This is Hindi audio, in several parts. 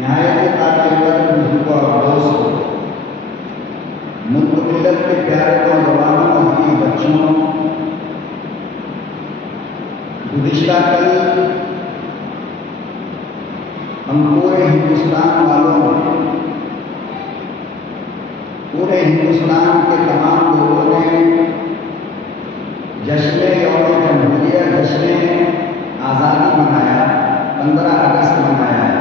न्याय के ताक़ेदार बुजुर्ग और दोस्त, मुल्क मिल्लत के प्यारे नौजवानों, अजीज बच्चों, गुज़िश्ता कल हम पूरे हिंदुस्तान वालों, पूरे हिंदुस्तान के तमाम लोगों ने जश्न यौम जमहूरिया, जश्न आज़ादी मनाया, 15 अगस्त मनाया है।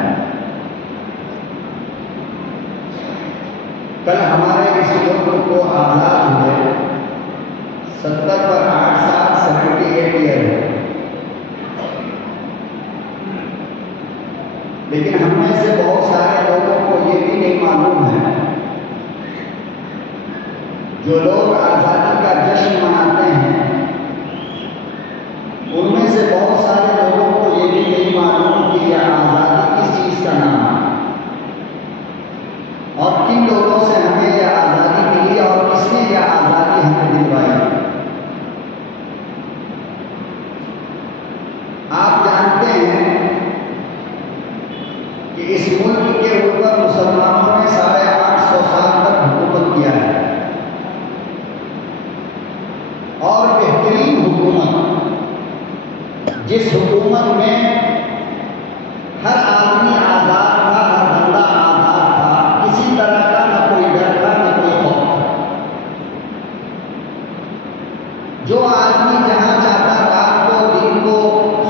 कल हमारे इस मुल्क को आज़ाद हुए 70 पर 8 साल 78 ईयर है। लेकिन हम में से बहुत सारे लोगों को ये भी नहीं मालूम है, जो लोग आज़ादी का जश्न मनाते हैं उनमें से बहुत सारे लोगों को ये भी नहीं मालूम कि यह आज़ादी किस चीज़ का नाम है और किन लोगों से हमें यह आज़ादी मिली और किसने यह आज़ादी हमें दिलवाई। आप जानते हैं कि इस मुल्क के ऊपर मुसलमानों ने 850 साल तक हुकूमत किया है और बेहतरीन हुकूमत, जिस हुकूमत में हर आदमी आज़ाद था, हर बंदा आज़ाद था, किसी तरह का न कोई डर था न कोई खौफ था। जो आदमी जहाँ चाहता रात को, दिन को,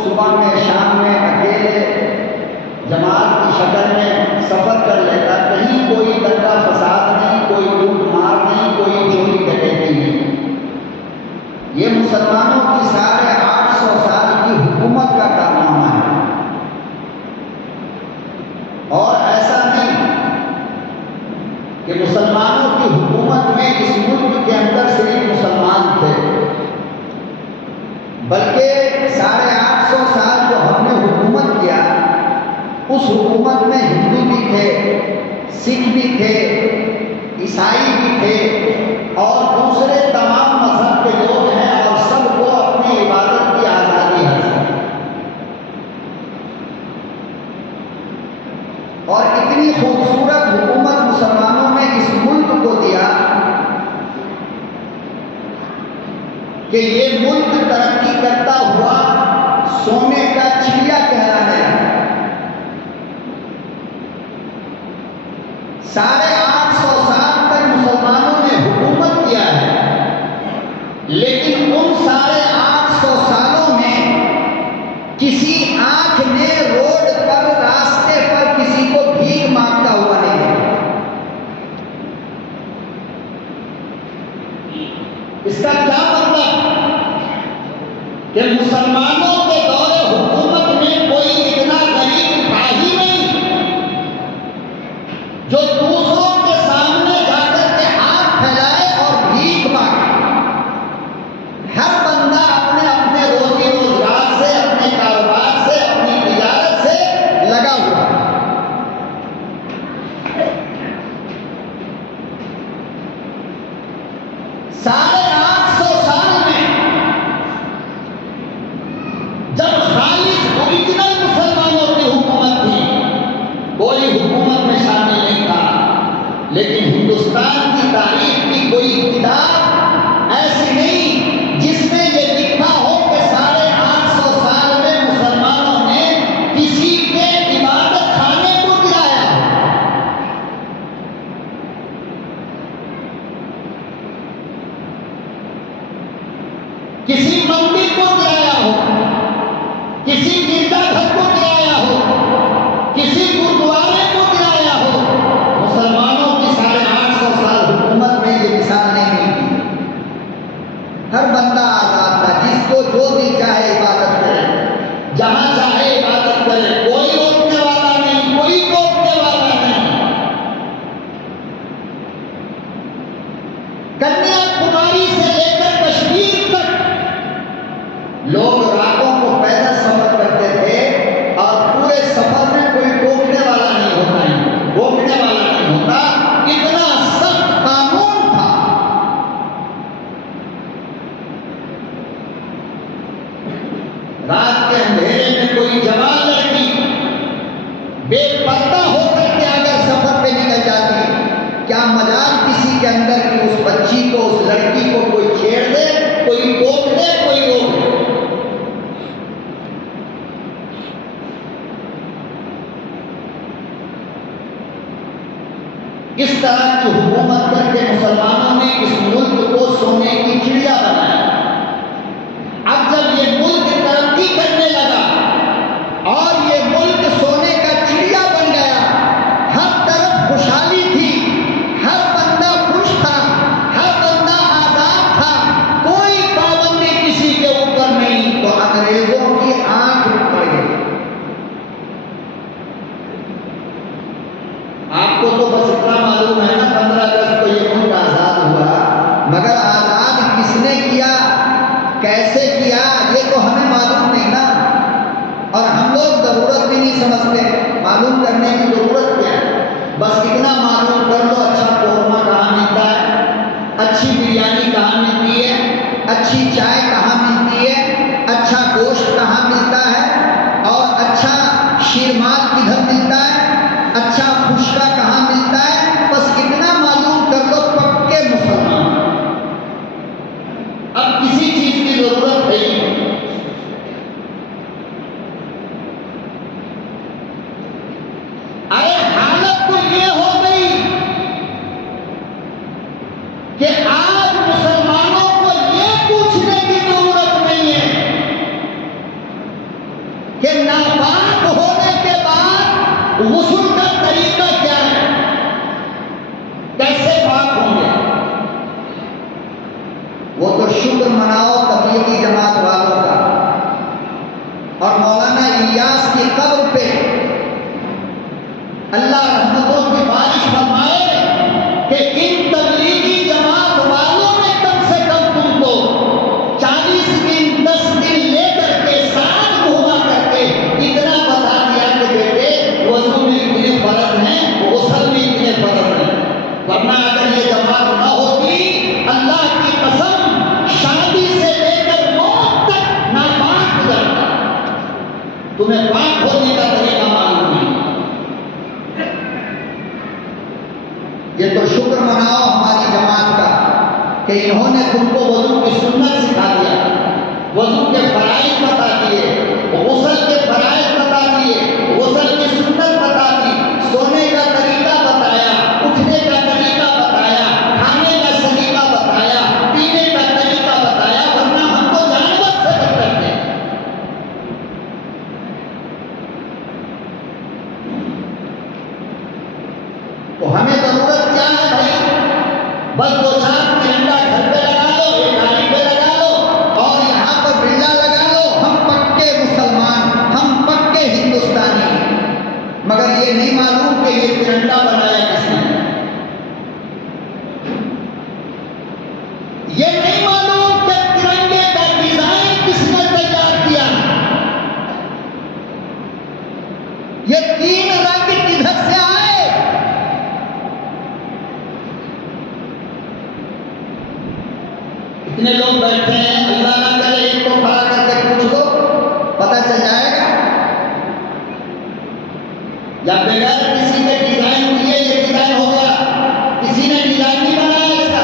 सुबह में, शाम में अकेले जमात की शक्ल में सफ़र कर लेता, कहीं कोई दंगा फसाद नहीं, कोई लूट मार नहीं, कोई चोरी डकैती नहीं। ये मुसलमानों की 850 साल की हुकूमत का कारनामा है। और ऐसा नहीं कि मुसलमानों की हुकूमत में इस मुल्क के अंदर सिर्फ मुसलमान थे, बल्कि 850 साल जो हमने हुकूमत किया, उस हुकूमत में हिंदू भी थे, सिख भी थे, ईसाई भी थे और दूसरे तमाम मजहब के लोग हैं और सबको अपनी इबादत की आज़ादी हासिल है। और इतनी खूबसूरत हुकूमत मुसलमानों ने इस मुल्क को दिया कि ये मुल्क तरक्की करता हुआ सोने का चिड़िया कहलाने लगा। 850 साल तक मुसलमानों ने हुकूमत किया है, लेकिन उन 850 सालों में किसी आंख ने रोड पर, रास्ते पर किसी को भीख मांगता हुआ नहीं देखा। इसका क्या मतलब कि मुसलमानों के दौरे हुकूमत में कोई इतना गरीब था ही नहीं जो दूसरों के सामने जाकर के हाथ फैलाए और भीख मांगे। हर बंदा अपने अपने रोजी रोजगार से, अपने कारोबार से, अपनी तिजारत से लगा हुआ। 850 साल में जब खालिस ओरिजिनल मुसलमानों की हुकूमत थी, कोई हुकूमत में शामिल नहीं था, लेकिन हिंदुस्तान की तारीख की कोई किताब ऐसी नहीं जिसमें यह लिखा हो कि 850 साल में मुसलमानों ने किसी के इबादत खाने को गिराया। किसी मंदिर को गिराया हो, किसी गिरजाघर को गिराया हो, किसी गुरुद्वारे को गिराया हो। मुसलमानों की 850 साल हुकूमत में ये मिसाल नहीं मिलती। हर बंदा आजाद था, जिसको जो दिल चाहे इबादत करे, जहां चाहे इबादत करे, कोई रोकने वाला नहीं, कोई टोकने वाला नहीं। कन्याकुमारी से लेकर कश्मीर तक लोग रातों को पैदल सफर करते थे और पूरे सफर में कोई टोकने वाला नहीं होता, रोकने वाला नहीं होता। इतना सख्त कानून था। रात के अंधेरे में कोई जवान लड़की बेपर्दा होकर जाती, क्या मजाल किसी के अंदर की उस बच्ची को, उस लड़की को कोई छेड़ दे, कोई टोक दे, कोई रोक दे। इस तरह की हुकूमत करके मुसलमानों ने इस मुल्क को सोने की चिड़िया बनाया। अब जब ये मुल्क तरक्की करने लगा और ये मुल्क सोने का चिड़िया बन गया, हर तरफ खुशहाली थी, हर बंदा खुश था, हर बंदा आजाद था, कोई पाबंदी किसी के ऊपर नहीं, तो अंग्रेजों की आंख पड़ गई। आपको तो बस इतना मालूम है ना, 15 अगस्त को ये मुल्क आजाद हुआ, मगर आजाद किसने किया, कैसे किया, ये तो हमें मालूम नहीं ना। और हम लोग जरूरत भी नहीं समझते, मालूम करने की जरूरत क्या है। बस इतना मालूम कर लो, अच्छा कोरमा कहाँ मिलता है, अच्छी बिरयानी कहाँ मिलती है, अच्छी चाय कहाँ मिलती है, अच्छा गोश्त कहाँ मिलता है, और अच्छा शीरमाल किधर मिलता है, अच्छा खुशका कहाँ मिलता है। बस इतना मालूम कर लो, पक्के मुसलमान। अब किसी चीज की जरूरत नहीं। अरे हालत तो ये हो गई कि आज मुसलमानों को ये पूछने की जरूरत नहीं है कि नापाक होने के बाद गुस्ल का तरीका क्या है, कैसे पाक होंगे। वो तो शुक्र मनाओ तबलीगी जमात वालों का। और मौलाना इलियास की कब्र पे अल्लाह रहमतों की बारिश फरमाए कि इन तबलीगी जमात वालों ने कम से कम तुमको 40 दिन 10 दिन लेकर के साथ घुमा करके इतना बता दिया कि बेटे वजू में इतने फर्ज हैं, गुस्ल में इतने फर्ज हैं। वरना अगर ये जमात न होती, अल्लाह की कसम, शादी से लेकर मौत तक नापाक गुजरता। तुम्हें पाक होने का तरीका मालूम नहीं। ये तो शुक्र मनाओ हमारी जमात का कि इन्होंने तुमको वजू की सुन्नत सिखा दिया, वजू के फराइज बता दिए, गुस्ल के फराइज बता दिए, गुस्ल की सुन्नत बता दी, सोने का तरीका बताया, उठने का तरीका बताया, खाने का सलीका बताया, पीने का तरीका बताया। वरना हम तो जानवर से बदतर थे। तो हमें जरूरत क्या है भाई, बस 2-4 तिरंगा घर पे लगा लो, एक गाड़ी पे लगा लो और यहाँ पर बिल्ला लगा लो, हम पक्के मुसलमान, हम पक्के हिंदुस्तानी। मगर ये नहीं मालूम कि ये तिरंगा बनाया किसने, ये नहीं मालूम कि तिरंगे का डिजाइन किसने तैयार किया, ये 3 रंग किधर से आए। इतने लोग बैठे हैं, अल्लाह ना करे एक को खड़ा करके पूछ लो, पता चल जाएगा। या बगैर किसी के डिजाइन किए ये डिजाइन हो गया, किसी ने डिजाइन नहीं बनाया इसका।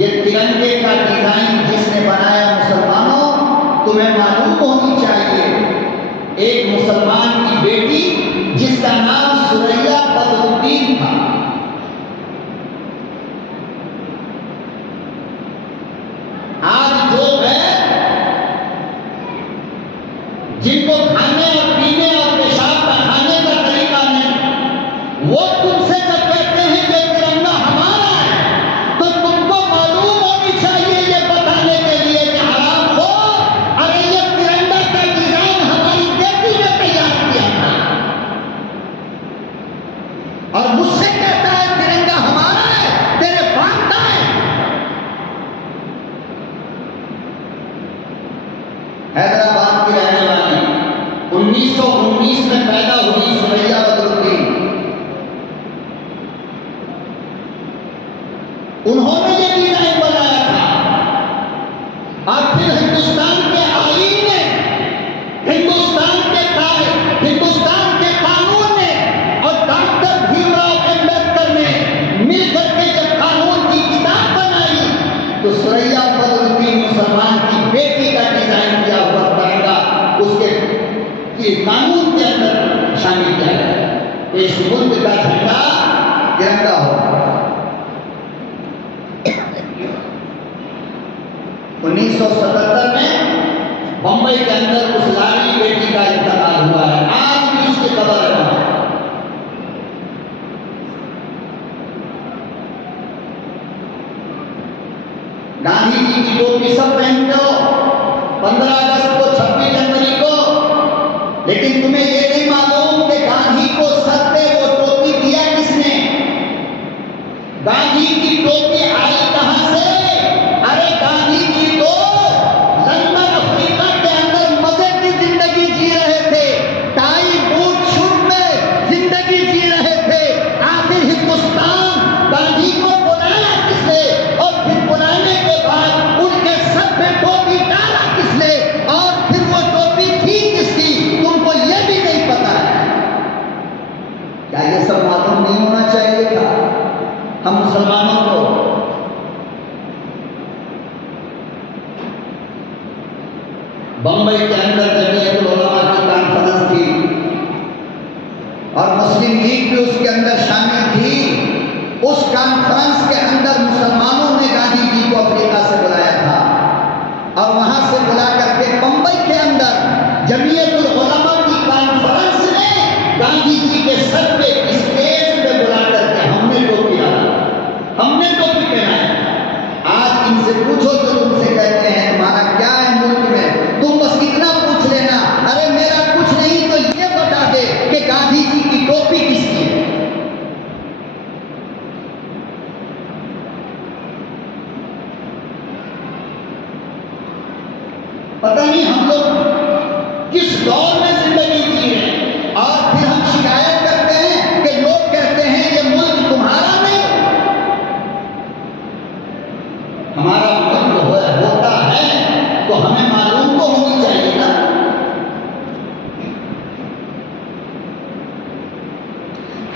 ये तिरंगे का डिजाइन जिसने बनाया, मुसलमानों तुम्हें मालूम होनी चाहिए, एक मुसलमान की बेटी जिसका नाम सुरैया बदरुद्दीन था, आज जो है जिनको खाने और पीने और पेशाब का खाने का तरीका नहीं, वो तुमसे जब कहते हैं कि तिरंगा हमारा है, तो तुमको मालूम होनी चाहिए ये बताने के लिए कि हराम हो, अरे ये तिरंगा का डिजाइन हमारी बेटी ने तैयार किया था। और मुझसे कहता है तिरंगा हमारा है, तेरे बाप का है। हैदराबाद की रहने वाली 1919 में पैदा हुई सुरैया बदरुद्दीन, उन्होंने ये डिजाइन बनाया था। और फिर हिंदुस्तान के आईन ने, हिंदुस्तान के कि कानून के अंदर शामिल किया जाए, इस मुल्क का झंडा तिरंगा हो। 1977 में बंबई के अंदर उस लाडली बेटी का इंतकाल हुआ है, आज भी उसकी कब्र है वहां। गांधी जी की टोपी सब पहनते हो 15 अगस्त को, 26 जनवरी को, लेकिन तुम्हें ये नहीं मालूम कि गांधी को सर पे वो टोपी दिया किसने? गांधी की टोपी आई कहां से? अरे गांधी जी तो लंदन अफ्रीका के अंदर मजे की जिंदगी जी रहे थे, टाई बूट शूट में जिंदगी जी रहे थे। आखिर हिंदुस्तान गांधी को बुलाया किसने? और फिर बुलाने के बाद उनके सर पे टोपी डाला किसने? और फिर वो टोपी थी किसकी? तुमको ये भी नहीं पता है? क्या ये सब मालूम नहीं होना चाहिए था हम मुसलमानों को? बंबई के अंदर जमीयतुल उलमा की कॉन्फ्रेंस थी और मुस्लिम लीग भी उसके अंदर शामिल थी। उस कॉन्फ्रेंस के अंदर मुसलमानों ने गांधी जी को अफ्रीका से बुलाया था और वहां से बुला करके बंबई के अंदर जमीयतुल उलमा की कॉन्फ्रेंस ने गांधी जी के सर पे स्टेज पे बुला करके हमने टोपी डाला, हमने टोपी पहनाया। आज इनसे पूछो जो तुमसे कहते हैं तुम्हारा क्या है मुल्क में, तुम बस इतना पूछ लेना, अरे मेरा कुछ नहीं तो ये बता दे कि गांधी जी की टोपी किसकी है। पता नहीं हम लोग किस दौर में जिंदगी जी रहे हैं और फिर हम शिकायत करते हैं कि लोग कहते हैं ये मुल्क तुम्हारा नहीं। हमारा मुल्क होता है तो हमें मालूम तो होनी चाहिए ना।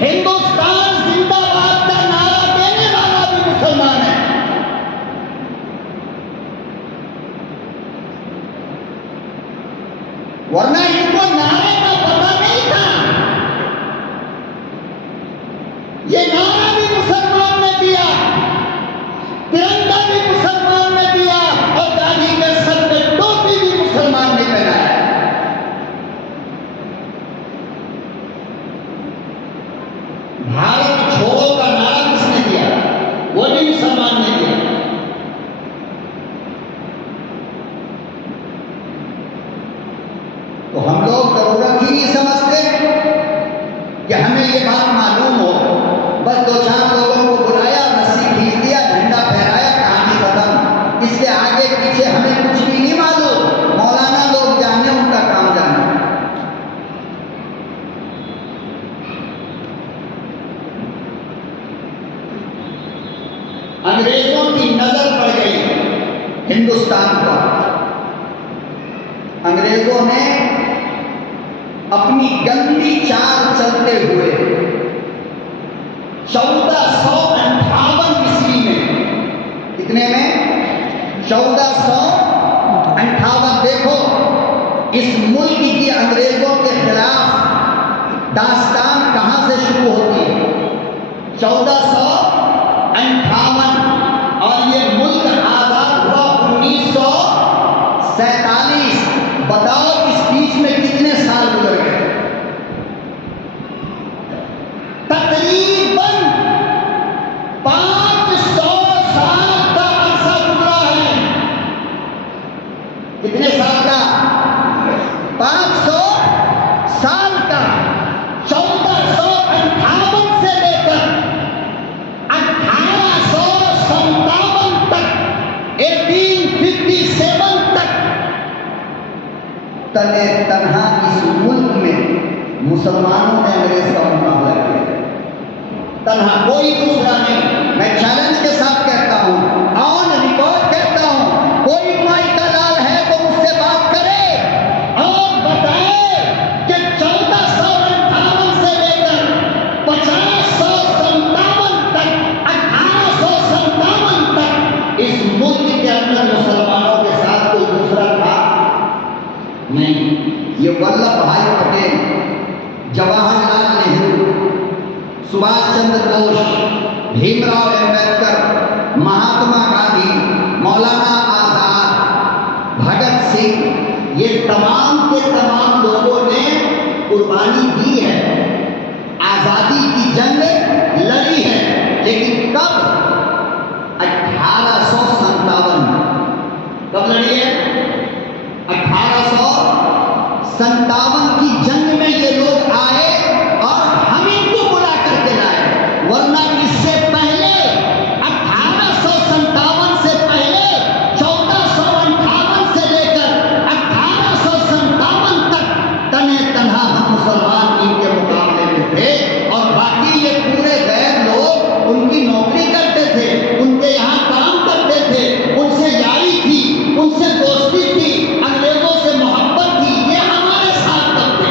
हिंदुस्तान जिंदाबाद का नारा देने वाला भी मुसलमान है। वरना इनको नारे का पता नहीं था। ये नारा भी मुसलमान ने दिया, तिरंगा भी मुसलमान ने दिया और गांधी के सर पे टोपी भी मुसलमान ने पहनाया। भारत छोड़ो का नारा किसने दिया? वो भी मुसलमान ने दिया। तो हम लोग जरूरत ही नहीं समझते कि हमें ये बात मालूम हो। बस 2-4 लोगों को बुलाया, रस्सी खींच दिया, झंडा फहराया, कहानी खत्म। इसके आगे पीछे हमें कुछ भी नहीं मालूम। मौलाना लोग जाने, उनका काम जाने। अंग्रेजों की नजर पड़ गई हिंदुस्तान पर। अंग्रेजों ने अपनी गंदी चाल चलते हुए 1458 ईस्वी में, कितने में? 1458। देखो इस मुल्क की अंग्रेजों के खिलाफ दास्तान कहां से शुरू होती है? 1458। और ये मुल्क आजाद हुआ 1947। बताओ इस बीच में कितने साल गुजर गए? तकरीबन 500 साल का अरसा गुजरा है। कितने साल का? 500 साल का। 1458 से लेकर 1857 तक, 1857 तक तने तन्हा इस मुल्क में मुसलमानों ने अंग्रेज का मुकाबला किया। तन्हा, कोई दूसरा नहीं। मैं चैलेंज के साथ कहता हूं, ऑन रिकॉर्ड कहता हूं, कोई माई का लाल है तो उससे बात करे और बताए कि 1458 से लेकर 1557 तक, 1857 तक इस मुल्क के अंदर मुसलमानों के साथ कोई दूसरा था नहीं। ये वल्लभ भाई पटेल, जवाहरलाल नेहरू, सुभाष चंद्र बोस, भीमराव अंबेडकर, महात्मा गांधी, मौलाना आजाद, भगत सिंह, ये तमाम के तमाम लोगों ने कुर्बानी दी है, आजादी की जंग लड़ी है। लेकिन कब? 1857। कब लड़ी है? 1857 की जंग में ये लोग आए और हम इनको बुला करके लाए, वरना इससे पहले 1857 से पहले 1458 से लेकर 1857 तक तने तनहा हम मुसलमान इनके मुकाबले में थे। और बाकी ये पूरे गैर लोग उनकी नौकरी करते थे, उनके यहाँ काम करते थे, उनसे यारी थी, उनसे दोस्ती थी, अंग्रेजों से मोहब्बत थी, ये हमारे साथ करते।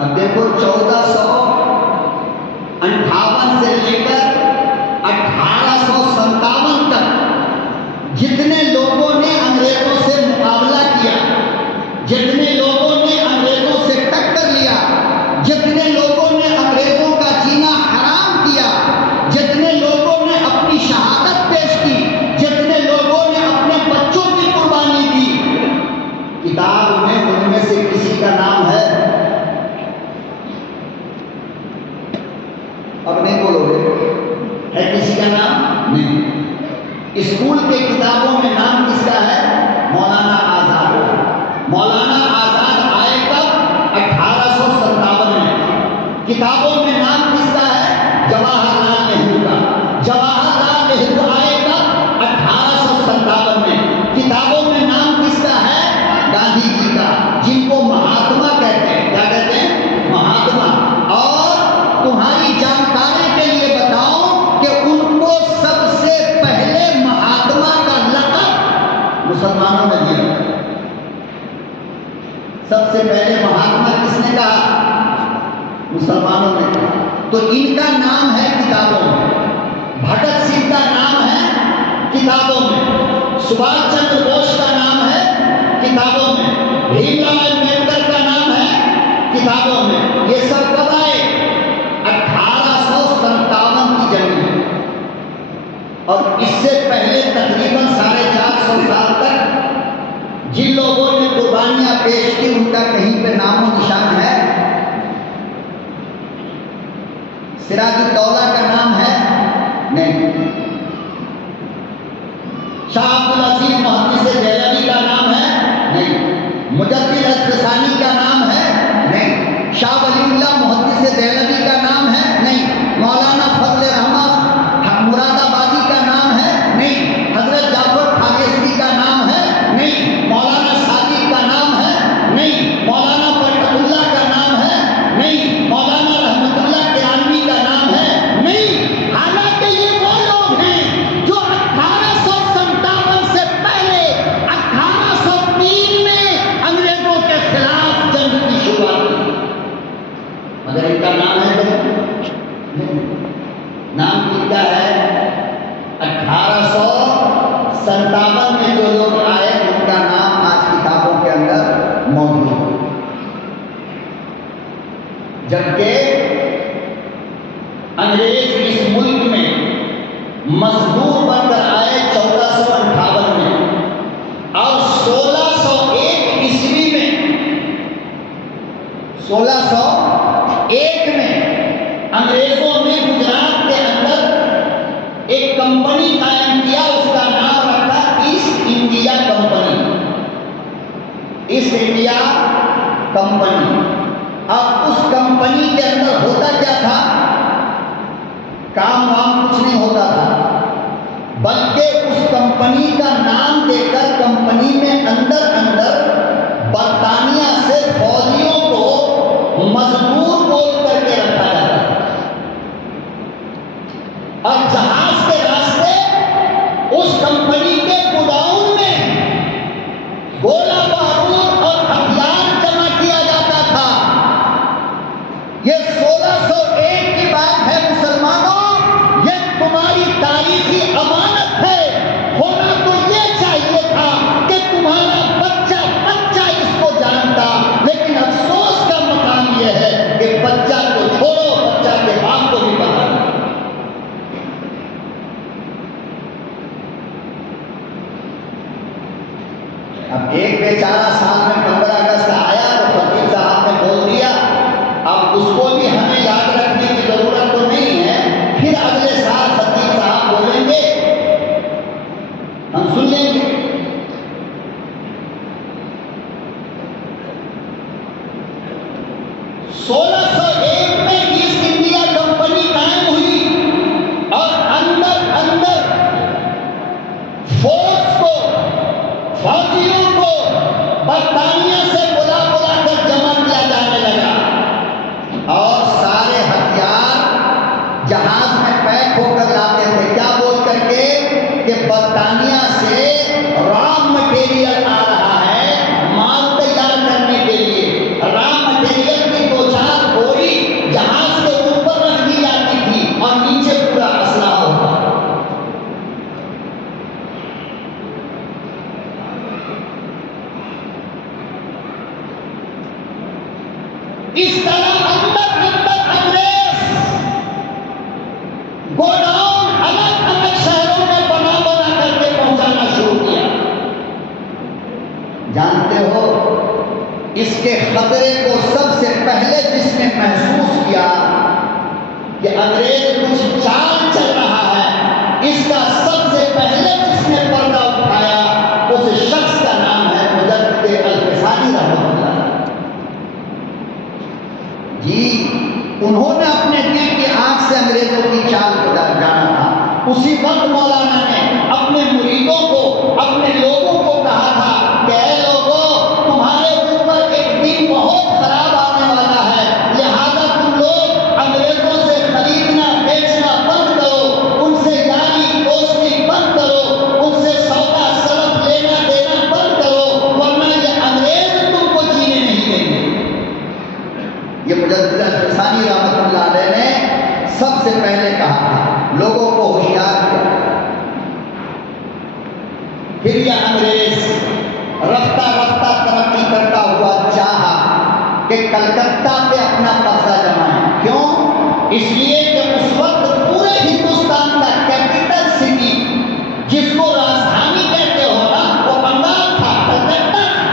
अब देखो 1458 से लेकर 1857 तक जितने लोगों ने अंग्रेजों से मुकाबला किया, जितने लोगों ने अंग्रेजों से टक्कर लिया, जितने लोगों ने अंग्रेजों का जीना हराम किया, जितने लोगों ने अपनी शहादत पेश की, जितने लोगों ने अपने बच्चों की कुर्बानी दी, किताब में उनमें से किसी का नाम है? अब नहीं बोलोगे, है किसी का नाम? नहीं। स्कूल के किताबों में नाम किसका है? मौलाना आजाद। मौलाना आजाद आए कब? 1857 में। किताबों में नाम किसका है? जवाहरलाल नेहरू का। जवाहरलाल नेहरू आए कब? 1857 में। किताबों में नाम किसका है? गांधी जी का, जिनको महात्मा कहते हैं। क्या कहते हैं? महात्मा। और तुम्हारी जानकारी के लिए बताओ कि उनको सबसे पहले महात्मा का लक़ब मुसलमानों ने दिया। सबसे पहले महात्मा किसने कहा? मुसलमानों ने कहा। तो इनका नाम है किताबों में, भगत सिंह का नाम है किताबों में, सुभाष चंद्र बोस का नाम है किताबों में, भीमराव अंबेडकर का नाम है किताबों में। ये सब कब आए? 1857 की जंग में। और इससे पहले तकरीबन 450 साल तक जिन लोगों ने कुर्बानियां पेश की उनका कहीं पे नामो निशान है? सिराजुद्दौला का नाम है? नहीं। शाह अब्दुल अजीज मुहद्दिस देहलवी का नाम है? नहीं। मुजद्दिद अल-फ़सानी का नाम है? नहीं। शाह वलीउल्लाह मुहद्दिस देहलवी का नाम है? नहीं। मौलाना फजल रहमत मुरादाबादी का नाम है? नहीं। हजरत जाफर खागेसरी का नाम है? नहीं। मौलाना सादिक का नाम है? नहीं। मौलाना बरकतुल्लाह का नाम है? नहीं। मौलाना रहमतुल्लाह किरानवी का नाम है? नहीं। हालांकि ये वो लोग हैं जो 1857 से पहले 1803 में अंग्रेजों के खिलाफ जंग की शुरुआत की। मगर इनका नाम है नहीं। नाम किसका है? 1857 में जो लोग आए उनका नाम आज किताबों के अंदर मौजूद है। जबकि अंग्रेज इस मुल्क में मजदूर बनकर आए 1458 में, और 1601 ईस्वी में 1601 में अंग्रेजों ने गुजरात के अंदर एक कंपनी कायम किया। उसका नाम रखा east India company. East India company. अब उस कंपनी के अंदर होता क्या था? काम वाम कुछ नहीं होता था, बल्कि उस कंपनी का नाम देकर कंपनी में अंदर अंदर बर्तानिया से फौजियों को मजदूर बोल करके रखा जाता था। और जहाज के रास्ते उस कंपनी के गोदाउन में गोला बारूद और हथियार जमा किया जाता था। ये 1601 की बात है मुसलमानों, ये तुम्हारी तारीखी अमानत है। होना तुम अब एक बेचारा साल में 15 अगस्त आया तो फकीर साहब ने बोल दिया, अब उसको भी हमें याद रखने की जरूरत तो नहीं है, फिर अगले साल फकीर साहब बोलेंगे, हम सुन लेंगे। 1601 में ईस्ट इंडिया कंपनी कायम हुई और अंदर अंदर फोर्स को, फौजियों को बर्तानिया से बुला बुला कर जमा किया जाने लगा और सारे हथियार जहाज में पैक होकर लाते थे। क्या बोल करके कि बर्तानिया से रॉ मटेरियल आ रहा है माल तैयार करने के लिए। रॉ मटेरियल की 2-4 बोरी जहाज के ऊपर रख दी जाती थी और नीचे पूरा असला होता। इस तरह अंदर अंदर अंग्रेज गोडाउन अलग अलग शहरों में बना बना करके पहुंचाना शुरू किया। जानते हो, इसके खतरे को सबसे पहले जिसने महसूस किया कि अंग्रेज कुछ चाल चल रहा है, इसका सबसे पहले जिसने पर्दा उठाया उस शख्स का नाम है मुजद्दिद अल-फिसानी रहमतुल्लाह जी। उन्होंने अपने दिल की आंख से अंग्रेजों की चाल को जाना था। उसी वक्त मौलाना ने अपने मुरीदों को, अपने लोगों को कहा था कि ऐ लोगों, तुम्हारे ऊपर एक दिन बहुत खराब आने वाला है, लिहाजा तुम लोग अंग्रेजों से खरीदना बेचना बंद करो, उनसे यारी दोस्ती बंद करो, उनसे सौदा सलफ लेना देना बंद करो, वरना ये अंग्रेज तुमको जीने नहीं देंगे। ये मुजद्दिद अल-फिसानी रहमतुल्लाह अलैह ने सबसे पहले कहा था, लोगों को होशियार किया। फिर यह अंग्रेज रफ्ता रफ्ता तरक्की करता हुआ चाहा कि कलकत्ता पे अपना कब्जा जमाए। क्यों? इसलिए कि उस वक्त पूरे हिंदुस्तान का कैपिटल सिटी, जिसको राजधानी कहते हो ना, वो बंगाल था, कलकत्ता था।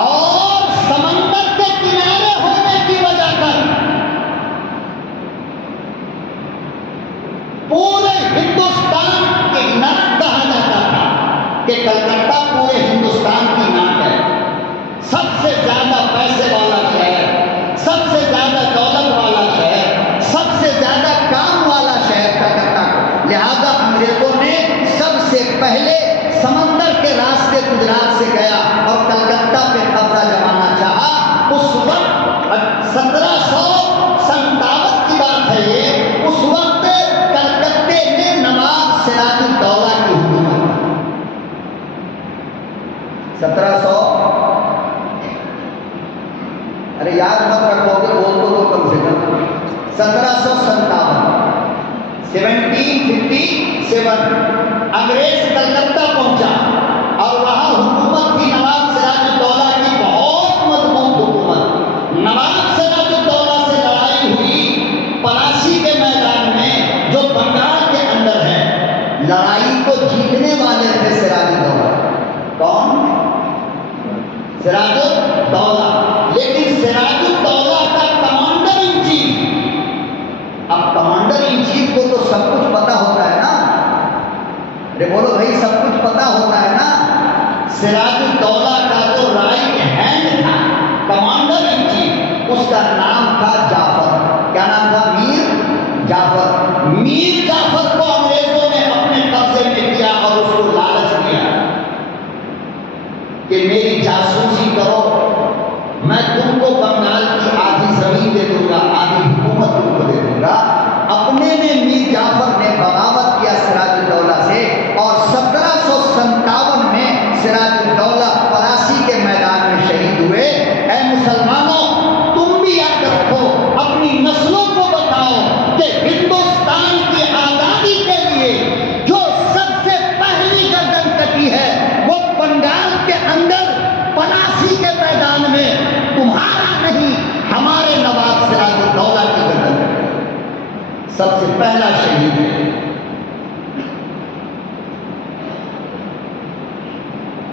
और समंदर के किनारे होने की वजह से पूरे हिंदुस्तान की नाक कहा जाता था कि कलकत्ता पूरे हिंदुस्तान की नाक है। सबसे ज्यादा पैसे वाला शहर, सबसे ज्यादा दौलत वाला शहर, सबसे ज्यादा काम वाला शहर कलकत्ता को। लिहाजा अंग्रेजों ने सबसे पहले समंदर के रास्ते गुजरात से गया और कलकत्ता पे कब्जा जमाना चाहा। उस वक्त 1757 की बात है ये, उस वक्त कलकत्ते में नवाब सिराजुद्दौला की हुकूमत। 1700, अरे याद मत रखोगे, बोल दो कम से कम 1757, 1757 अंग्रेज कलकत्ता पहुंचा और वहां हुकूमत थी नवाब सिराजुद्दौला की, बहुत मजबूत हुकूमत। नवाब सिराजुद्दौला से लड़ाई हुई पलासी के मैदान में, जो बंगाल के अंदर है। लड़ाई को जीतने वाले थे सिराजुद्दौला। कौन? सिराजुद्दौला। लेकिन सिराजुद्दौला का कमांडर इन चीफ, अब कमांडर इन चीफ को तो सब कुछ पता होता है ना। अरे बोलो भाई, सब कुछ पता होता है ना। सिराजुद्दौला का जो राइट हैंड था, कमांडर इन चीफ, उसका नाम था जाफर। क्या नाम था? मीर जाफर। मीर जाफर को अंग्रेजों ने अपने कब्जे में किया और उसको लालच दिया कि मेरी जासूसी करो, मैं तुमको बंगाल की आधी जमीन दे दूंगा, आधी हुकूमत तुमको दे दूंगा। अपने ने मीर जाफर ने बगावत किया सिराजुद्दौला से और 1757 में सिराजुद्दौला पलासी के मैदान में शहीद हुए। ऐ मुसलमानों, तुम भी याद रखो, अपनी नस्लों को बताओ कि हिंदुस्तान की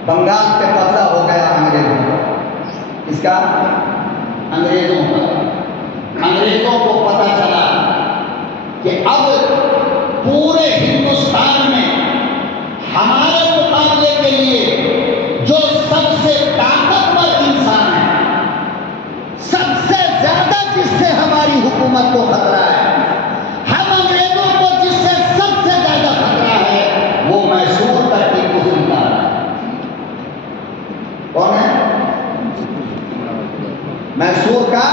बंगाल पे कब्जा हो गया अंग्रेजों का। इसका अंग्रेजों का। अंग्रेजों को पता चला कि अब पूरे हिंदुस्तान में हमारे मुकाबले के लिए जो सबसे ताकतवर इंसान है, सबसे ज्यादा जिससे हमारी हुकूमत को खतरा है, हम अंग्रेजों को जिससे सबसे ज्यादा खतरा है, वो मैसूर का टीपू सुल्तान है। कौन है? मैसूर का।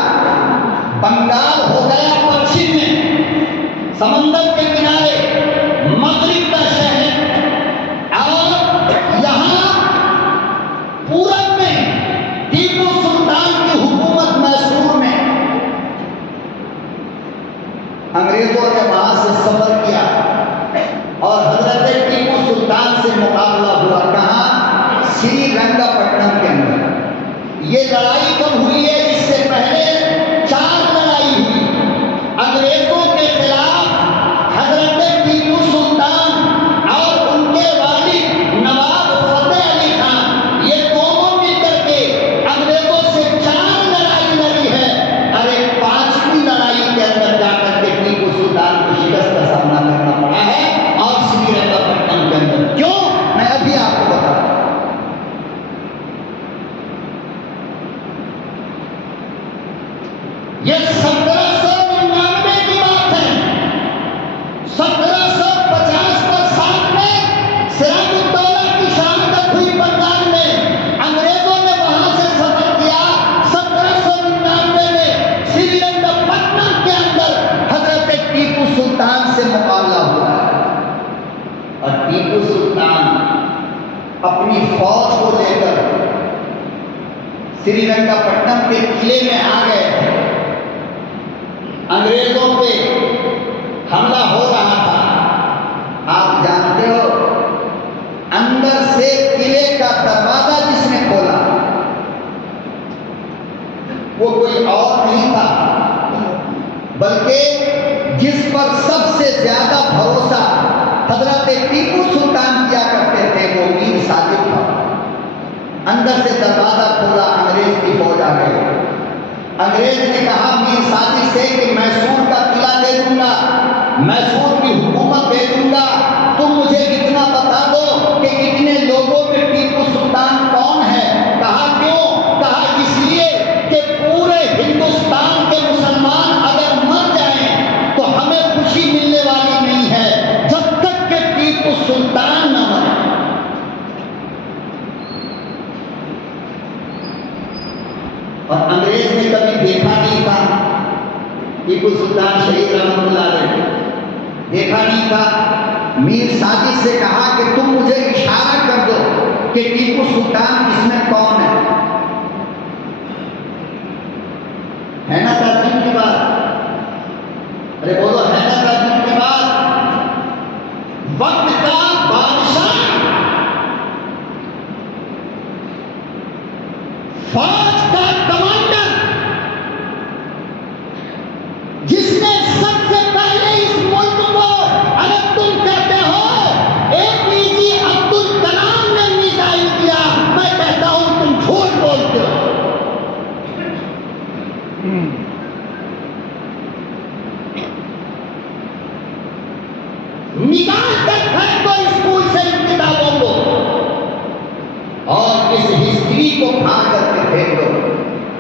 बंगाल हो गया पश्चिम में, समंदर के किनारे, मगरिब का शहर, और यहां पूरब में टीपू सुल्तान की हुकूमत मैसूर में। अंग्रेजों ने वहां से सफर किया और हजरत टीपू सुल्तान से मुकाबला हुआ। कहां? श्रीरंगपट्टनम के अंदर। ये लड़ाई कब हुई है? इससे पहले 4 लड़ाई हुई अंग्रेजों के खिलाफ। हजरत टीपू सुल्तान और उनके वालिद नवाब फतेह अली खान, ये दोनों मिलकर के अंग्रेजों से 4 लड़ाई लड़ी है। अरे 5वीं लड़ाई के अंदर जाकर के टीपू सुल्तान को शिकस्त का सामना करना पड़ा है, और श्रीरंगपट्टनम के अंदर। क्यों? मैं अभी आपको बता रहा हूं। ये 1799 की बात है। 1750 का साल में सिराजुद्दौला की शहादत हुई बंगाल में। अंग्रेजों ने वहां से सफर किया। 1799 में श्रीरंगपट्टनम के अंदर हजरत टीपू सुल्तान से मुकाबला हुआ, और टीपू सुल्तान अपनी फौज को लेकर श्रीरंगपट्टनम के किले में आ गए। अंग्रेजों पे हमला हो रहा था। आप जानते हो, अंदर से किले का दरवाजा जिसने खोला वो कोई और नहीं था, बल्कि जिस पर सबसे ज्यादा भरोसा हजरत टीपू सुल्तान किया करते थे, वो मीर साजिद था। अंदर से दरवाजा खोला, अंग्रेज की फौज आ गई। अंग्रेज ने कहा मीर साजिद से कि मैसूर का किला दे दूंगा, मैसूर की हुकूमत दे दूंगा, तुम मुझे इतना बता दो कि इतने लोगों में टीपू सुल्तान कौन है। कहा क्यों? कहा इसलिए कि पूरे हिंदुस्तान के मुसलमान अगर मर जाएं तो हमें खुशी मिलने वाली नहीं है जब तक कि टीपू सुल्तान न मरे। और अंग्रेज ने कभी देखा नहीं था टीपू सुल्तान शहीद रहमतुल्लाह अलैह, देखा नहीं था। मीर साजिद से कहा कि तुम मुझे इशारा कर दो कि टीपू सुल्तान इसमें कौन है ना ताजुब की बात? अरे बोलो, है ना ताजुब की बात? वक्त का बादशाह, फौज का कमांडर, जिसने सबसे पहले इस मुल्क को, अगर तुम कहते हो एपीजे अब्दुल कलाम ने मिसाइल दिया, मैं कहता हूं तुम झूठ बोलते हो। निकाल कर फेंक दो स्कूल से इन किताबों को, और इस हिस्ट्री को फाड़ करके फेंक दो।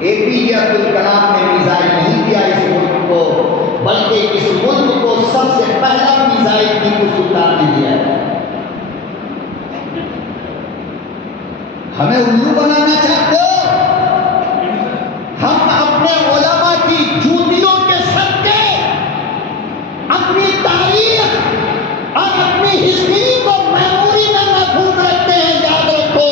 एपीजे अब्दुल कलाम ने मिसाइल नहीं दिया इस मुल्क को, बल्कि इस मुल्क को सबसे पहला मिसाइल टीपू सुल्तान ने दिया है। हमें उल्लू बनाना चाहते हो? हम अपने उलमा की जूतियों के सदके अपनी तारीख और अपनी हिस्ट्री को मेमोरी में महफूज रखते हैं। याद रखो,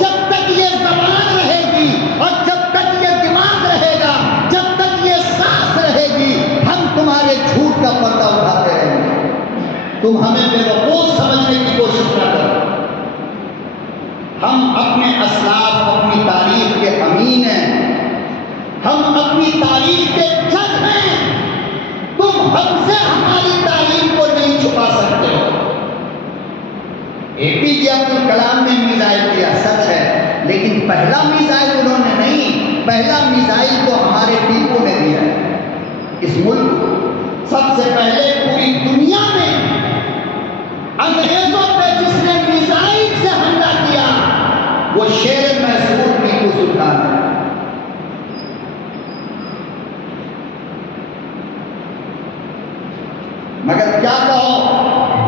जब तक ये जबान रहेगी और जब तक ये दिमाग रहेगा, जब तक ये सांस रहेगी, हम तुम्हारे झूठ का पर्दा उठाते रहेंगे। तुम हमें बेवकूफ समझने की कोशिश न करो। हम अपने असलाफ, अपनी तारीख के अमीन हैं, हम अपनी तारीख के जज हैं। तुम हमसे हमारी तारीख को नहीं छुपा सकते हो। एपीजे अब्दुल कलाम ने मिसाइल दिया, सच है। पहला मिसाइल उन्होंने नहीं, पहला मिसाइल तो हमारे टीपू ने दिया है इस मुल्क को। सबसे पहले पूरी दुनिया में अंग्रेजों पे जिसने मिसाइल से हमला किया वो शेर मैसूर टीपू सुल्तान है। मगर क्या कहो,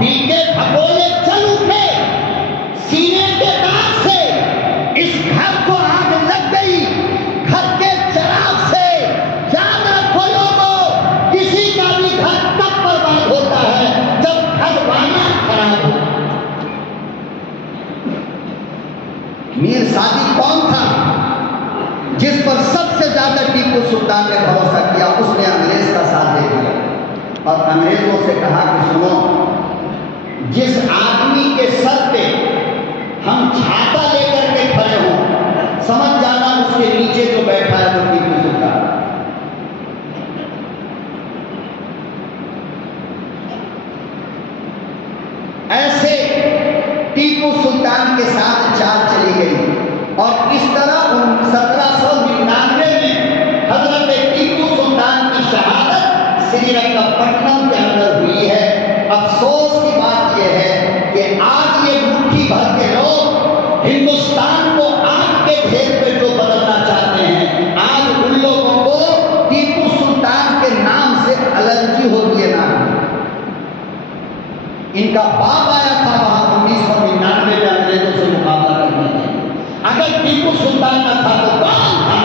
दिल के भगोले चल उठे, सीने के दाग से इस घर को आग लग गई, घर के चराग से। याद रखो लोगों, किसी का भी घर तब बर्बाद होता है जब घर वाला खराब हो। मीर सादिक कौन था जिस पर सबसे ज्यादा टीपू सुल्तान ने भरोसा किया? उसने अंग्रेज का साथ दे दिया और अंग्रेजों से कहा कि सुनो, जिस आदमी के सर पे हम छाता लेकर के खड़े हो, समझ जाना उसके नीचे जो बैठा है वो टीपू सुल्तान। ऐसे टीपू सुल्तान के साथ चाल चली गई और इस तरह 1799 में हजरत टीपू सुल्तान की शहादत श्रीरंगपट्टनम के अंदर हुई है। अफसोस की बात यह है कि आज ये मुट्ठी भर के लोग हिंदुस्तान को आग के ढेर पे जो बदलना चाहते हैं, आज उन लोगों को टीपू सुल्तान के नाम से एलर्जी होती है। नाम इनका बाप आया था वहां 1999 में अंग्रेजों से मुकाबला करने के लिए। अगर टीपू सुल्तान न था तो कौन था?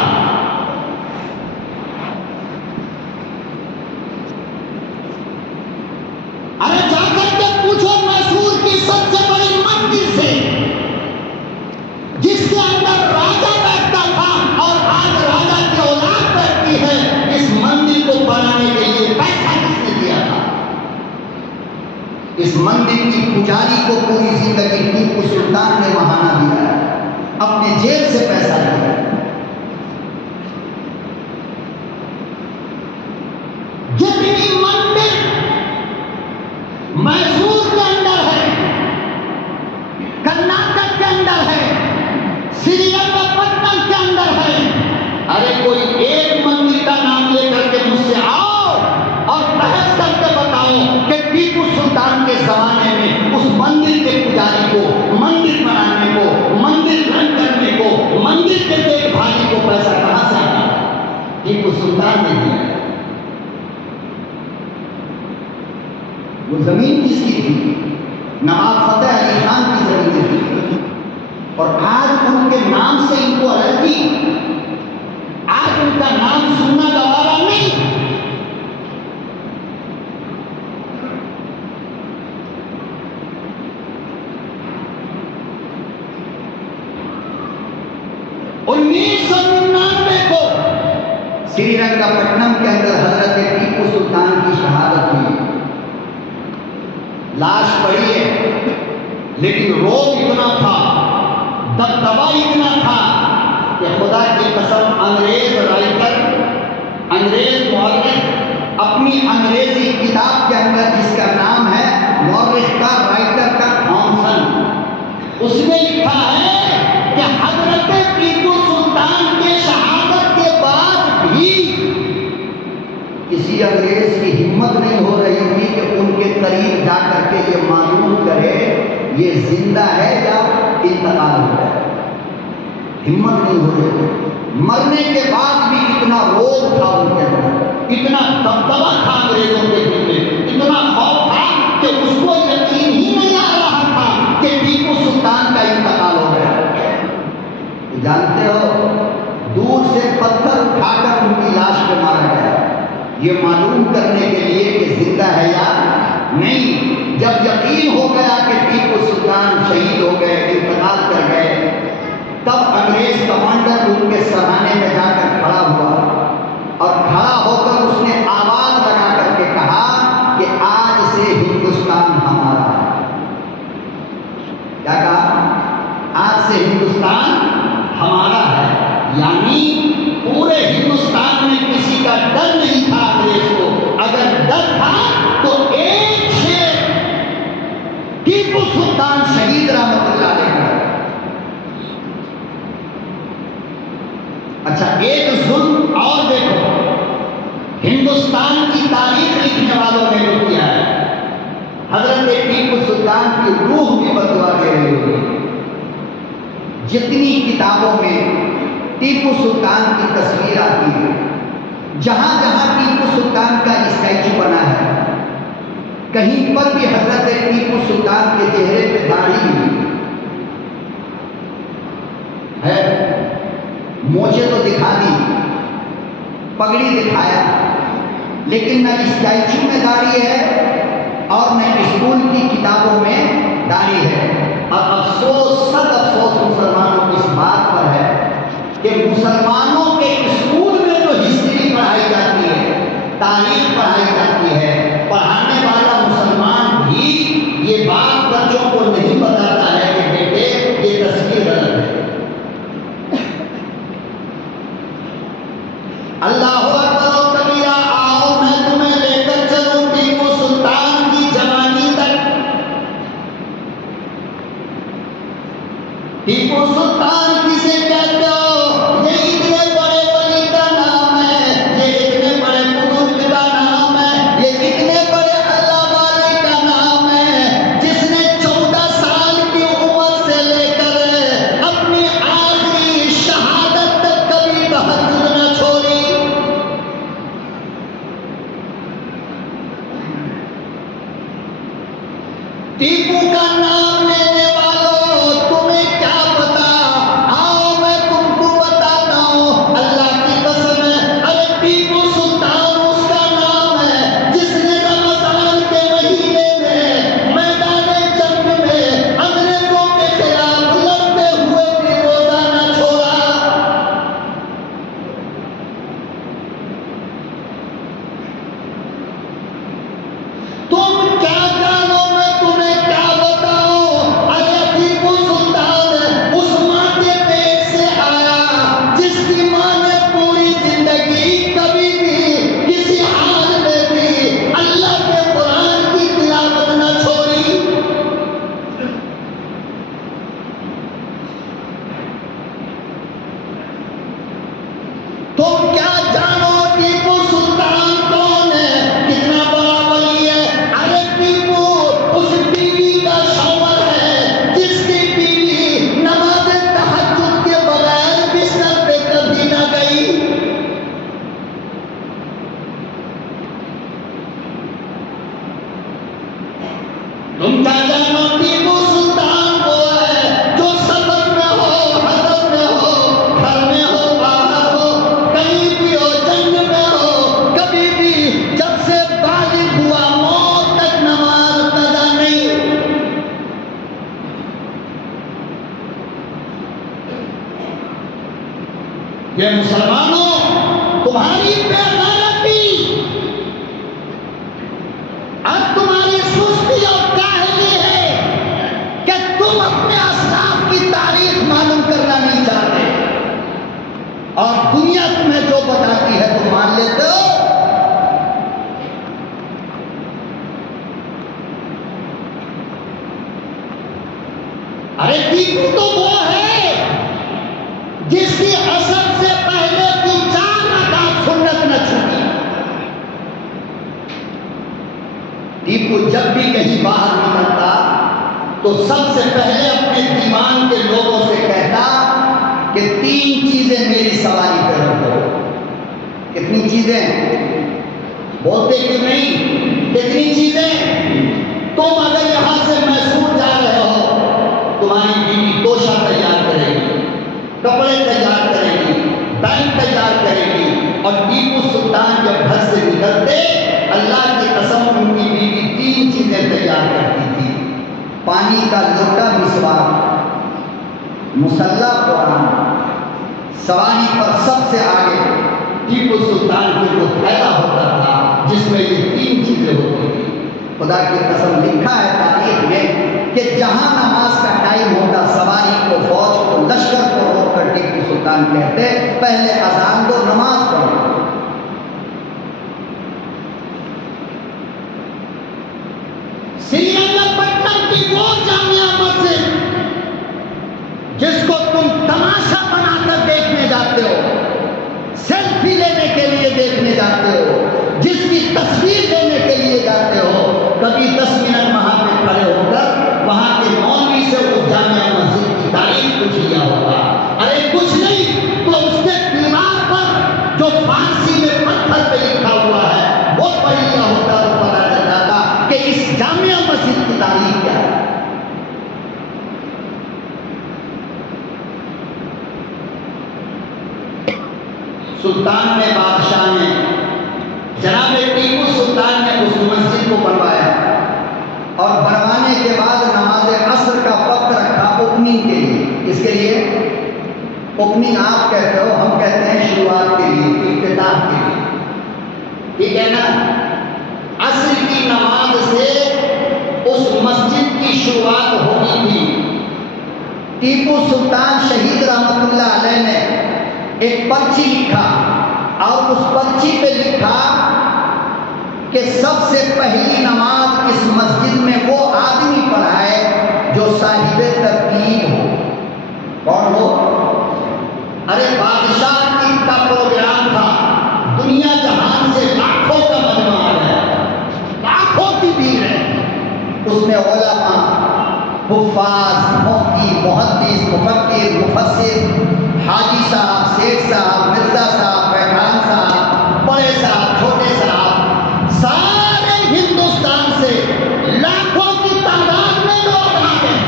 अरे जाकर के पूछो मैसूर की सबसे बड़ी मंदिर से, जिसके अंदर राजा बैठता था और आज राजा की औलाद बैठती है, इस मंदिर को बनाने के लिए पैसा किसने दिया था? इस मंदिर की पुजारी को पूरी जिंदगी टीपू सुल्तान ने बहाना दिया, अपने जेब से पैसा दिया। जितनी मंदिर मैसूर के अंदर है, कर्नाटक के अंदर है, श्रीरंगपट्टनम के अंदर है, अरे कोई एक मंदिर का नाम लेकर के मुझसे आओ और बहस करके बताओ कि टीपू सुल्तान के जमाने में उस मंदिर के पुजारी को, मंदिर बनाने को, मंदिर रन करने को, मंदिर के देखभाली को पैसा कहां से आता? टीपू सुल्तान ने दिया। वो जमीन किसकी थी? नवाब फतेह अली खान की जमीन थी। और आज उनके नाम से इनको एलर्जी, आज उनका नाम सुनना गवारा नहीं। को श्रीरंगपट्टनम के अंदर हजरत टीपू सुल्तान की शहादत हुई। लाश पड़ी है, लेकिन रोग इतना था, दबदबा इतना था कि खुदा की कसम अंग्रेज राइटर, अंग्रेज मौर्रिख अपनी अंग्रेजी किताब के अंदर जिसका नाम है मौर्रिख का राइटर का थॉमसन, उसने लिखा है कि हजरत टीपू सुल्तान के शहादत के बाद भी किसी अंग्रेज की हिम्मत नहीं हो रही थी कि उनके करीब जाकर के ये मालूम करे ये जिंदा है या इंतकाल हो गया। हिम्मत नहीं हो रही थी। मरने के बाद भी इतना रोग था उनके अंदर, इतना दबदबा था अंग्रेजों के दिल में, इतना खौफ था कि उसको यकीन ही नहीं आ रहा था कि टीपू सुल्तान का इंतकाल हो गया। जानते हो, दूर से पत्थर उठाकर उनकी लाश को मारा गया, ये मालूम करने के लिए कि जिंदा है या नहीं। जब यकीन हो गया कि टीपू सुल्तान शहीद हो गए, इंतकाल कर गए, तब अंग्रेज कमांडर उनके सराहने में जाकर खड़ा हुआ और खड़ा होकर उसने आवाज लगा करके कहा कि आज से हिंदुस्तान हमारा है। क्या कहा? आज से हिंदुस्तान हमारा है, यानी पूरे हिंदुस्तान में किसी का डर नहीं था अंग्रेज को। अगर डर था तो एक शेर टीपू सुल्तान शहीद रहमतुल्लाह अलैह। की रूह भी बदुआ दे रही होगी। जितनी किताबों में टीपू सुल्तान की तस्वीर आती है, जहां जहां टीपू सुल्तान का स्टैचू बना है, कहीं पर भी हजरत टीपू सुल्तान के चेहरे पे दाढ़ी है, मोछे तो दिखा दी, पगड़ी दिखाया, लेकिन न स्टैचू में दाढ़ी है और न स्कूल की किताबों में दाढ़ी है। और अफसोस, सद अफसोस मुसलमानों को इस बात पर है कि मुसलमानों के स्कूल में जो हिस्ट्री पढ़ाई जाती है, तारीख पढ़ाई जाती है, पढ़ाने वाला मुसलमान भी ये बात बच्चों को नहीं बताता है कि बेटे ये तस्वीर गलत है। अल्लाह अकबर कबीरा, आओ मैं तुम्हें लेकर चलूं टीपू सुल्तान की जवानी तक। टीपू सुल्तान किसे कहते हो? ये इतने बड़े वली का नाम है, ये इतने बड़े बुजुर्ग का नाम है, ये इतने बड़े अल्लाह वाले का नाम है, जिसने 14 साल की उम्र से लेकर अपनी आखिरी शहादत तक कभी तहज्जुद न छोड़ी। टीपू का नाम लेने वालों, तुम्हें क्या पता? आओ मैं तुमको बताता हूँ, अल्लाह की कसम है। अरे टीपू सुल्तान उसका नाम है जिसने रमजान के महीने में मैदान जंग में अंग्रेजों के खिलाफ लड़ते हुए भी रोजा न छोड़ा। तुम क्या जानो, मैं तुम्हें क्या बताऊं? अरे टीपू सुल्तान उस माँ के पेट से आया जिसकी माँ ने पूरी जिंदगी कभी भी किसी हाल में भी अल्लाह के कुरान की तिलावत न छोड़ी। तुम क्या जानो टीपू सुल्तान कौन है, कितना बड़ा वली है? अरे टीपू उस बीवी का शौहर है जिसकी बीवी नमाज तहज्जुद के बगैर बिस्तर पे कभी न गई। तुम क्या जानो टीपू सुल्तान वो है जो सफर में हो, हजर में हो, घर में हो, बाहर हो, कहीं भी हो, जंग में हो, कभी भी जब से बालिग हुआ मौत तक नमाज कज़ा नहीं। ये मुसलमानों, तुम्हारी बेगैरती और तुम्हारी सुस्ती और काहली है कि तुम अपने असलाफ की तारीख मालूम करना नहीं चाहते और दुनिया तुम्हें जो बताती है तुम मान लेते हो। अरे टीपू तो वो है जिसकी असर से पहले की 4 रकात सुन्नत न छूटी। टीपू जब भी कहीं बाहर निकलता तो सबसे पहले अपने दीवान के लोगों से कहता कि 3 चीजें मेरी सवारी पे रखो। कितनी चीजें? बोलते क्यों नहीं? कितनी चीजें? तुम अगर यहां से मैसूर जा रहे हो, तुम्हारी बीवी तोशा तैयार करेगी, कपड़े तैयार करेगी, बैग तैयार करेगी। और टीपू सुल्तान जब घर से निकलते, अल्लाह की कसम उनकी बीवी 3 चीजें तैयार करती थी। पानी का लोटा, मिसवाक, मुसल्ला, कुरान। सवारी पर सबसे आगे टीपू सुल्तान को जो फायदा होता था जिसमें ये 3 चीजें होती थी। खुदा की कसम लिखा है तारीख में कि जहां नमाज का टाइम होता, सवारी को, फौज को, लश्कर को रोककर टीपू सुल्तान कहते पहले अजान दो, नमाज पढ़ो। श्रीरंगपट्टनम की वो जामिया मस्जिद जिसको तुम तमाशा बनाकर देखने जाते हो, सेल्फी लेने के लिए देखने जाते हो, जिसकी तस्वीर लेने के लिए जाते हो, कभी 10 मिनट वहां पे खड़े होकर वहां सुल्तान ने, बादशाह ने, जनाब टीपू सुल्तान ने उस मस्जिद को बनवाया और बनवाने के बाद नमाज असर का वक्त रखा ओपनिंग के लिए। इसके लिए ओपनिंग आप कहते हो, हम कहते हैं शुरुआत के लिए, इफ्तिताह के लिए, ठीक है ना। असर की नमाज से उस मस्जिद की शुरुआत होनी थी। टीपू सुल्तान शहीद रहमतुल्लाह अलैह ने एक पर्ची लिखा और उस पर्ची पे लिखा कि सबसे पहली नमाज इस मस्जिद में वो आदमी पढ़ाए जो साहिब तरतीब हो। कौन हो? अरे बादशाह का प्रोग्राम था, दुनिया जहान से लाखों का मजमा है, लाखों की भीड़ है, उसमें उलमा, हुफ्फाज, मुफ्ती, मुहद्दिस, मुफक्किर, मुफस्सिर, हाजी साहब, सेठ साहब, मिर्जा साहब, पैठान साहब, बड़े साहब, छोटे साहब, सारे हिंदुस्तान से लाखों की तादाद में लोग आ गए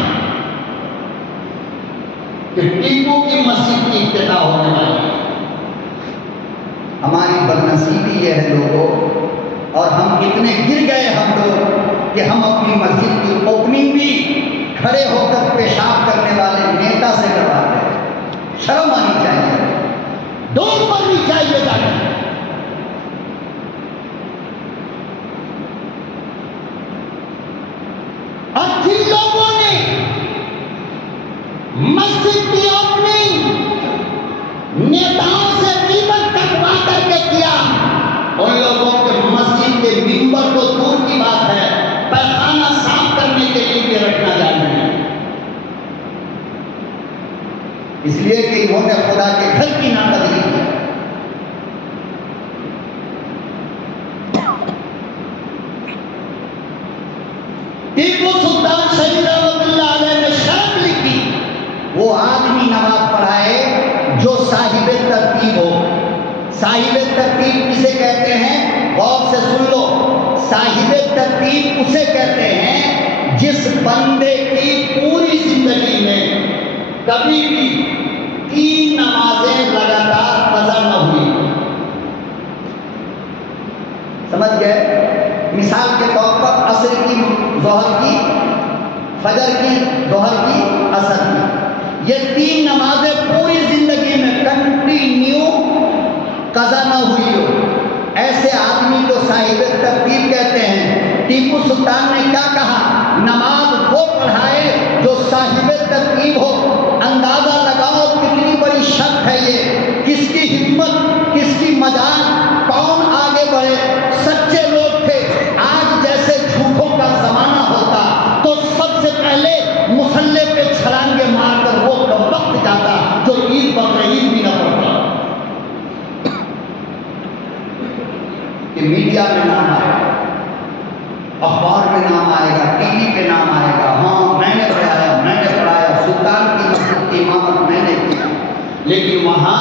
कि टीपू की मस्जिद की इफ्तिताह होने वाली है। हमारी बदनसीबी यह है लोगों, और हम इतने गिर गए हम लोग कि हम अपनी मस्जिद की ओपनिंग भी खड़े होकर पेशाब करने वाले नेता से करवाते हैं। शर्म आनी चाहिए, दूर पड़नी चाहिए जाकर। और जिन लोगों ने मस्जिद की ओपनिंग नेताओं से कीमत कटवा करके किया, उन लोगों के मस्जिद के मिंबर को दूर की बात है, पैखाना साफ करने के लिए भी रखना चाहिए, इसलिए कि इन्होंने खुदा के घर की नाकदरी की। टीपू सुल्तान शहीद रहमतुल्लाह अलैह ने शर्त लिखी, वो आदमी नमाज पढ़ाए जो साहिब तरतीब हो। साहिब तरतीब किसे कहते हैं? गौर से सुन लो, साहिब तरतीब उसे कहते हैं जिस बंदे की पूरी जिंदगी में कभी भी 3 नमाजें लगातार कज़ा न हुई। समझ गए? मिसाल के तौर पर असर की, ज़ोहर की, फजर की, ज़ोहर की, असर की, ये 3 नमाजें पूरी जिंदगी में कंटिन्यू कज़ा न हुई हो, ऐसे आदमी को साहिब तरतीब कहते हैं। टीपू सुल्तान ने क्या कहा? नमाज वो पढ़ाए जो साहिब तरतीब हो। अंदाजा लगाओ कितनी बड़ी शर्त है ये, किसकी हिम्मत, किसकी मजाल, कौन आगे बढ़े। सच्चे लोग थे, आज जैसे झूठों का जमाना होता तो सबसे पहले मुसल्ले पे छलांगे मारकर वो वक्त जाता जो ईद बकरीद भी न पड़ता। कि मीडिया में नाम आएगा, अखबार में नाम आएगा, टीवी पे नाम आएगा, हाँ मैंने पढ़ाया, सुल्तान की मस्जिद की इमामत मैंने किया, लेकिन वहाँ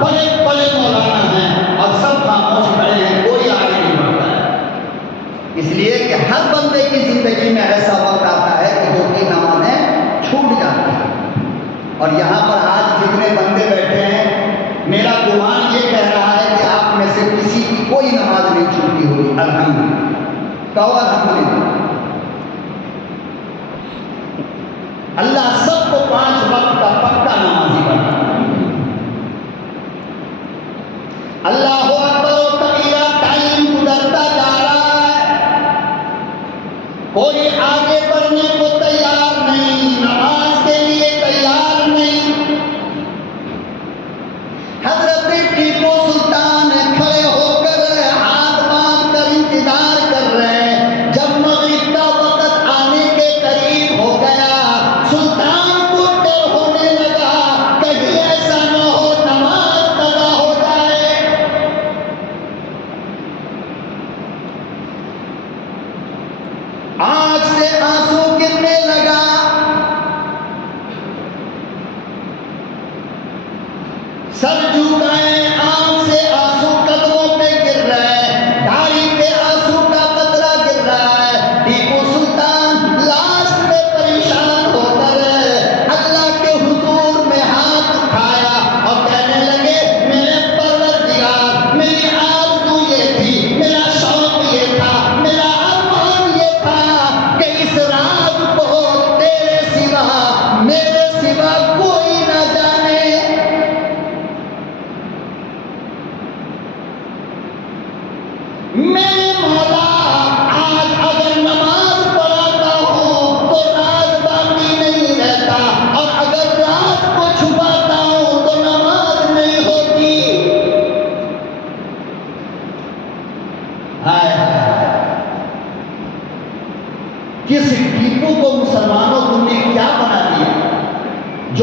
बड़े बड़े मौलाना हैं और सब खामोश खड़े हैं, कोई आगे नहीं बढ़ता है। इसलिए कि हर बंदे की जिंदगी में ऐसा वक्त आता है कि जो कि नमाजें छूट जाती हैं। और यहाँ पर आज जितने बंदे बैठे हैं, मेरा गुमान ये कह रहा है कि आप में से किसी की कोई नमाज नहीं छूटी होगी। अल्हम्दुलिल्लाह, कहो अल्हम्दुलिल्लाह। अल्लाह सबको 5 वक्त का पक्का नमाजी बना। अल्लाहु अकबर कबीरा, टाइम गुजरता जा रहा है, कोई आगे बढ़ने को तैयार नहीं, नमाज के लिए तैयार नहीं। हजरत टीपू सुल्तान खड़े होकर हाथ बांध कर इंतजार कर रहे हैं। जब मगरिब का वक्त आने के करीब हो गया, सुल्तान को डर होने लगा कहीं ऐसा न हो नमाज कज़ा हो जाए।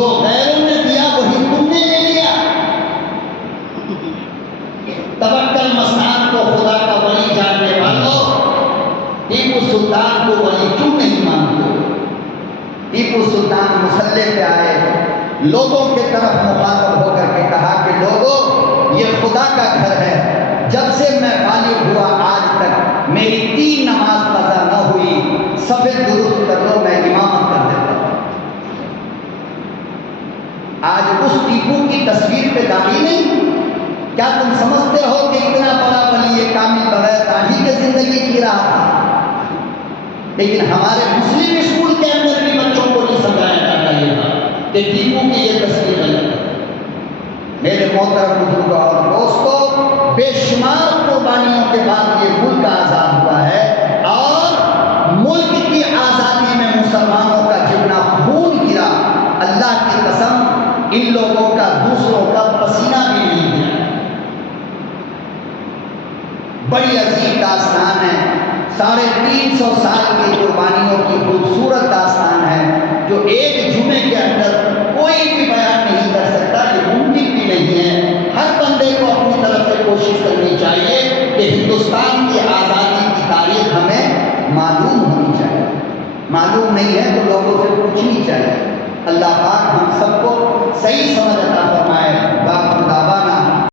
जो गैरों ने दिया वही तुमने ले लिया। तवक्कल मस्तान को खुदा का वली जानने वालों, टीपू सुल्तान को वली क्यों नहीं मानते? टीपू सुल्तान मुसल्ले पे आए, लोगों के तरफ मुखातब होकर के कहा कि लोगों, ये खुदा का घर है। जब से मैं बालिग हुआ आज तक मेरी 3 नमाज कज़ा न हुई, सफेद दुरुस्त कर लो, मैं इमामत कर देता हूं। आज उस टीपू की तस्वीर पे दाढ़ी नहीं? क्या तुम समझते हो कि इतना बड़ा वली ये कामिल बगैर दाढ़ी के जिंदगी जी रहा था? लेकिन हमारे मुस्लिम स्कूल के अंदर भी बच्चों को नहीं समझाया जाता ये था कि टीपू की ये तस्वीर गलत है। मेरे मोहतरम बुजुर्गों और दोस्तों, बेशुमार कुर्बानियों के बाद ये मुल्क आज़ाद हुआ है और मुल्क की आज़ादी में मुसलमानों का जितना खून गिरा, अल्लाह की कसम इन लोगों का दूसरों का पसीना भी नहीं गिरा। बड़ी अजीब दास्तान है, 350 साल की कुर्बानियों की खूबसूरत दास्तान है जो एक जुमे के अंदर कोई भी बयान नहीं कर सकता। ये मुमकिन भी नहीं है। हर बंदे को अपनी तरफ से कोशिश करनी चाहिए कि हिंदुस्तान की आज़ादी की तारीख हमें मालूम होनी चाहिए। मालूम नहीं है तो लोगों से पूछनी चाहिए। अल्लाह पाक हम सबको सही समझ अता